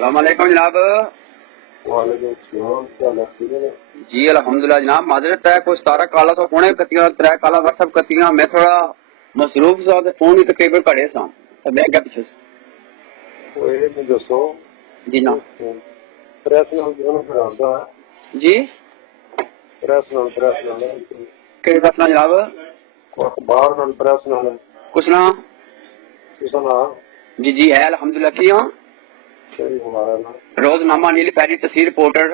अस्सलामुअलैकुम जनाब। जी अल्हम्दुलिल्लाह जनाब, माजरत है कुछ 17 काला तो फोन कतियां 3 काला व्हाट्सएप कतियां मैं थोड़ा मसरूफ सा ते फोन ही तकरीबन घड़े सा ते मैं क्या पीछे कोई नहीं दसो जी ना प्रेस नाल दोनों करांदा जी प्रेस नाल के दसना जनाब अखबार नाल प्रेस नाल कुछ ना सुना जी जी है अल्हम्दुलिल्लाह की हां सही हमारा ना रोजनामा नील पैरी तहसील रिपोर्टर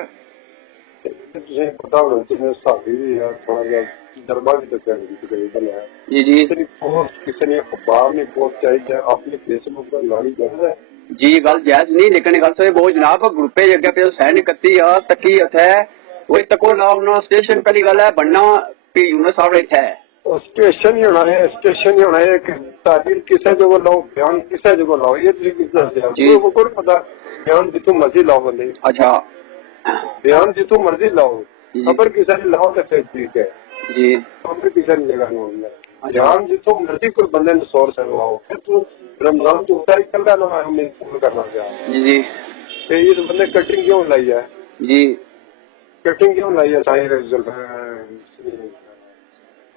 तुझे पता होना चाहिए साथी भी है थोड़ा जिहा दरबार की तकरीबन है जी जी किसी पोस्ट किसी ने अखबार ने पोस्ट चाहिए अपने फेसबुक पर लानी चाहिए जी गल जायज नहीं लेकिन गल तो बहुत जनाब ग्रुपे जगह पे सैन कत्ती आ तकी है वो तको ना स्टेशन पहली गल है बनना कि यूनुस साहब इत्थे है स्टेशन ही होना है स्टेशन ही होना है कि तारीर किसे जगह लाओ बयान किसे जगह लाओ ये तरीके वो कोई पता बयान जितू मर्जी लाओ बंदे अच्छा बयान जितू मर्जी लाओ खबर किसे लाओ तो फिर ठीक है जी खबर किसे जगह नहीं बयान जितू मर्जी कोई बंदे ने सोर्स लाओ फिर तू रमजान तो उतारी कर ना हमें पूरा करना चाहिए जी जी तो ये बंदे कटिंग क्यों लाई है जी कटिंग क्यों लाई है सारी रिजल्ट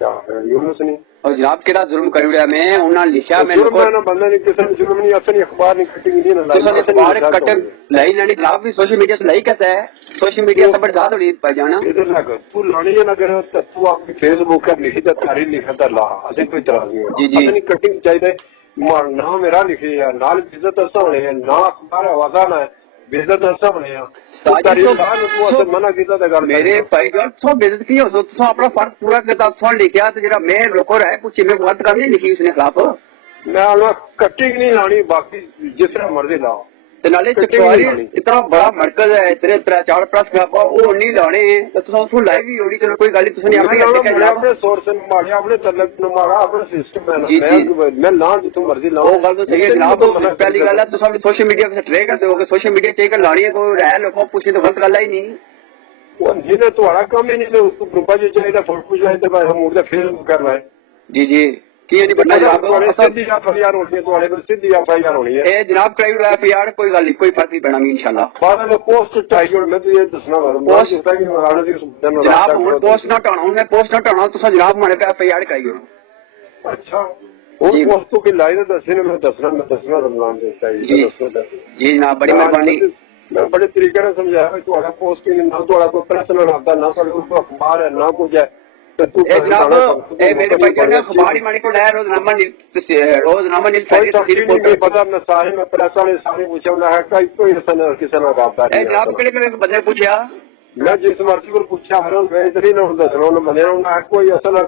यूनुस नहीं और जनाब केड़ा जुल्म कर दिया मैं उन्हें लिखा मैं जुल्म ना बंदा नहीं किसी ने जुल्म नहीं असली अखबार नहीं कटिंग नहीं ना लाई अखबार कटिंग लाई लेनी जनाब भी सोशल मीडिया से लाई कहता है सोशल मीडिया से बड़ा थोड़ी पा जाना इधर ना कर तू लानी है ना कर तू अपनी फेसबुक पर लिखी तो तारीख लिखा था ला असे कोई इतराज नहीं जी जी असली कटिंग चाहिए ना मेरा लिखी है नाल इज्जत ऐसा होने है ना अखबार आवाजा ना बेइज्जत ऐसा होने है मेरे भाईजान सो बेइज्जत की हो तो अपना फर्ज पूरा करता सो लिखा तो जरा मैं रोको रहा कुछ में गलत कर नहीं लिखी उसने खिलाफ मैं कटिंग नहीं लानी बाकी जिस तरह मर्जी लाओ ते नाले चकवारी इतना बड़ा मरकज है इतने 3-4 प्लस खापा वो नहीं लाने तो तुम उसको लाइव ही होनी चलो कोई गल तुम नहीं अपने सोर्स मारे अपने तलक मारा अपने सिस्टम है मैं ला जितों मर्जी लाओ वो गल तो सही है जनाब पहली गल है तुम सोशल मीडिया पे ट्रे करते हो सोशल मीडिया चेक कर लानी है कोई रह लोगों पूछे तो गलत गल ही नहीं वो जिन्हें तुम्हारा काम ही नहीं उसको ग्रुपा जो चाहिए फोटो चाहिए भाई हम उधर फेसबुक कर रहे हैं जी जी की बड़ा सीधी एफआईआर होनी है तुम्हारे पर सीधी एफआईआर होनी है ए जनाब कराई एफआईआर कोई गल नहीं कोई फर्क नहीं पैना इंशाल्लाह बाद में पोस्ट चाहिए मैं तो ये दसना पोस्ट होता है कि जनाब पोस्ट ना हटाना उन्हें पोस्ट ना हटाना तो जनाब मारे पे एफआईआर कराइए अच्छा वो पोस्ट तो की लाइन दसने में दसना रमजान देता है जी जनाब बड़ी मेहरबानी मैं बड़े तरीके से समझाया तुम्हारा पोस्ट की ना तुम्हारा कोई प्रश्न आता ना कोई अखबार है ना कुछ है जनाब मेरे भाई ने अखबार ही माने को लाया रोजनामा नहीं पता मैं सारे में प्रेस वाले सारे पूछा ना है कोई किसी ने आता है जनाब के लिए मैंने बंदे पूछा मैं जिस मर्जी को पूछा हर मैं इधर ही ना दसना बने कोई असल